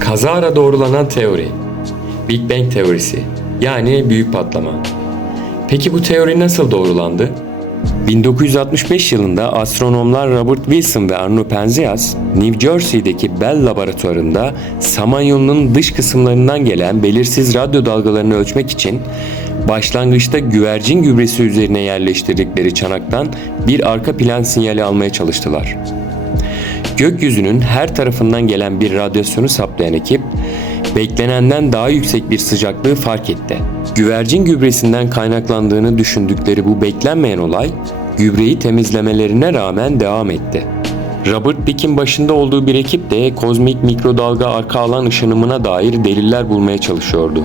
Kazara doğrulanan teori. Big Bang teorisi. Yani büyük patlama. Peki bu teori nasıl doğrulandı? 1965 yılında astronomlar Robert Wilson ve Arno Penzias, New Jersey'deki Bell laboratuvarında Samanyolu'nun dış kısımlarından gelen belirsiz radyo dalgalarını ölçmek için başlangıçta güvercin gübresi üzerine yerleştirdikleri çanaktan bir arka plan sinyali almaya çalıştılar. Gökyüzünün her tarafından gelen bir radyasyonu saplayan ekip, beklenenden daha yüksek bir sıcaklığı fark etti. Güvercin gübresinden kaynaklandığını düşündükleri bu beklenmeyen olay, gübreyi temizlemelerine rağmen devam etti. Robert Bick'in başında olduğu bir ekip de kozmik mikrodalga arka alan ışınımına dair deliller bulmaya çalışıyordu.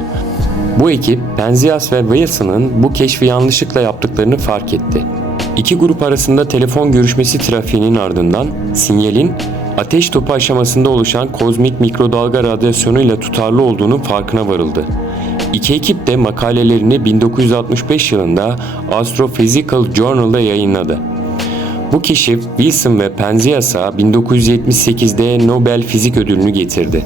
Bu ekip Penzias ve Wilson'ın bu keşfi yanlışlıkla yaptıklarını fark etti. İki grup arasında telefon görüşmesi trafiğinin ardından sinyalin ateş topu aşamasında oluşan kozmik mikrodalga radyasyonuyla tutarlı olduğunun farkına varıldı. İki ekip de makalelerini 1965 yılında Astrophysical Journal'da yayınladı. Bu keşif Wilson ve Penzias'a 1978'de Nobel Fizik Ödülünü getirdi.